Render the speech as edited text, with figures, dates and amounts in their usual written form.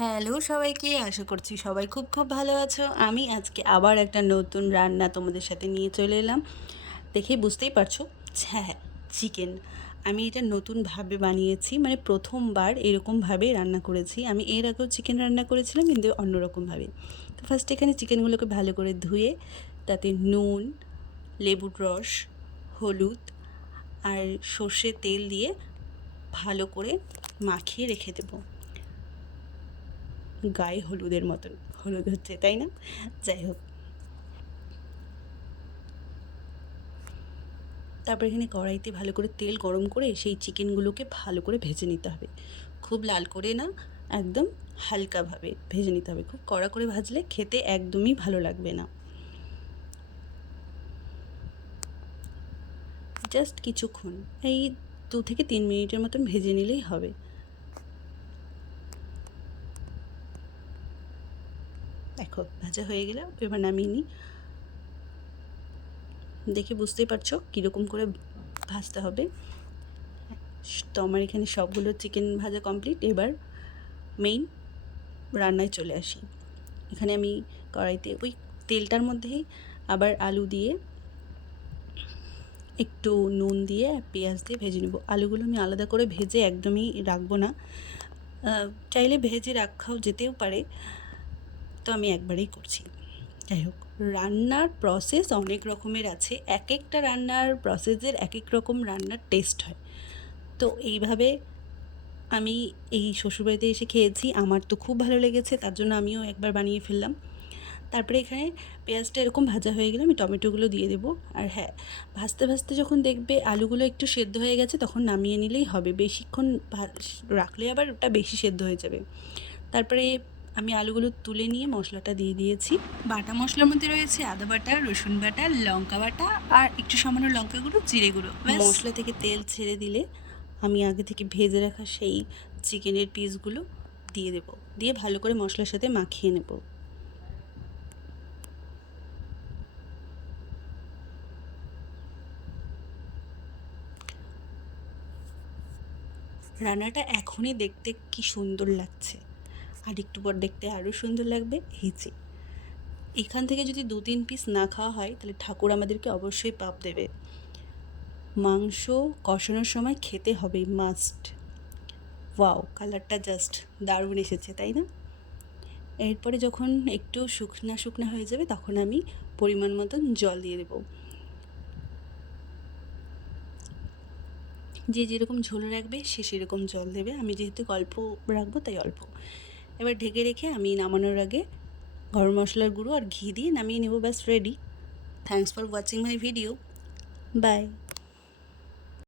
Hello সবাইকে, আশা করছি সবাই খুব খুব ভালো আছো। আমি আজকে আবার একটা নতুন রান্না তোমাদের সাথে নিয়ে চলে এলাম। দেখেই বুঝতেই পারছো, হ্যাঁ, চিকেন। আমি এটা নতুনভাবে বানিয়েছি, মানে প্রথমবার এরকমভাবে রান্না করেছি। আমি এর আগেও চিকেন রান্না করেছিলাম, কিন্তু অন্যরকমভাবে। তো ফার্স্ট এখানে চিকেনগুলোকে ভালো করে ধুয়ে তাতে নুন, লেবুর রস, হলুদ আর সর্ষের তেল দিয়ে ভালো করে মাখিয়ে রেখে দেবো, গায়ে হলুদের মতন হলুদ হচ্ছে, তাই না? যাই হোক, তারপর এখানে কড়াইতে ভালো করে তেল গরম করে সেই চিকেনগুলোকে ভালো করে ভেজে নিতে হবে। খুব লাল করে না, একদম হালকাভাবে ভেজে নিতে হবে। খুব কড়া করে ভাজলে খেতে একদমই ভালো লাগবে না। জাস্ট কিছুক্ষণ, এই 2 থেকে 3 মিনিটের মতন ভেজে নিলেই হবে। দেখো ভাজা হয়ে গেলে এবার নামিয়ে নিই। দেখে বুঝতেই পারছো কীরকম করে ভাজতে হবে। তো আমার এখানে সবগুলো চিকেন ভাজা কমপ্লিট। এবার মেইন রান্নায় চলে আসি। এখানে আমি কড়াইতে ওই তেলটার মধ্যেই আবার আলু দিয়ে একটু নুন দিয়ে পেঁয়াজ দিয়ে ভেজে নেব। আলুগুলো আমি আলাদা করে ভেজে একদমই রাখবো না, চাইলে ভেজে রাখাও যেতেও পারে, তো আমি একবারেই করছি। যাই হোক, রান্নার প্রসেস অনেক রকমের আছে, এক একটা রান্নার প্রসেসের এক এক রকম রান্নার টেস্ট হয়। তো এইভাবে আমি এই শ্বশুরবাড়িতে এসে খেয়েছি, আমার তো খুব ভালো লেগেছে, তার জন্য আমিও একবার বানিয়ে ফেললাম। তারপরে এখানে পেঁয়াজটা এরকম ভাজা হয়ে গেলে আমি টমেটোগুলো দিয়ে দেবো। আর হ্যাঁ, ভাজতে ভাজতে যখন দেখবে আলুগুলো একটু সেদ্ধ হয়ে গেছে, তখন নামিয়ে নিলেই হবে। বেশিক্ষণ রাখলে আবার ওটা বেশি সেদ্ধ হয়ে যাবে। তারপরে আমি আলুগুলো তুলে নিয়ে মশলাটা দিয়ে দিয়েছি। বাটা মশলার মধ্যে রয়েছে আদা বাটা, রসুন বাটা, লঙ্কা বাটা আর একটু সামান্য লঙ্কা গুঁড়ো, জিরে গুঁড়ো। মশলা থেকে তেল ছেড়ে দিলে আমি আগে থেকে ভেজে রাখা সেই চিকেনের পিসগুলো দিয়ে দেবো, দিয়ে ভালো করে মশলার সাথে মাখিয়ে নেব। রান্নাটা এখনই দেখতে কি সুন্দর লাগছে, আর একটু পর দেখতে আরও সুন্দর লাগবে। এই যে এখান থেকে যদি 2-3 পিস না খাওয়া হয়, তাহলে ঠাকুর আমাদেরকে অবশ্যই পাপ দেবে। মাংস কষানোর সময় খেতে হবে, মাস্ট। ওয়াও, কালারটা জাস্ট দারুণ এসেছে, তাই না? এরপরে যখন একটু শুকনা শুকনা হয়ে যাবে, তখন আমি পরিমাণ মতন জল দিয়ে দেবো। যে যেরকম ঝোল রাখবে সে সেরকম জল দেবে। আমি যেহেতু অল্প রাখবো তাই অল্প। এবার ঢেকে রেখে আমি নামানোর আগে গরম মশলার গুঁড়ো আর ঘি দিয়ে নামিয়ে নেব। ব্যাস ready. Thanks for watching my video. By.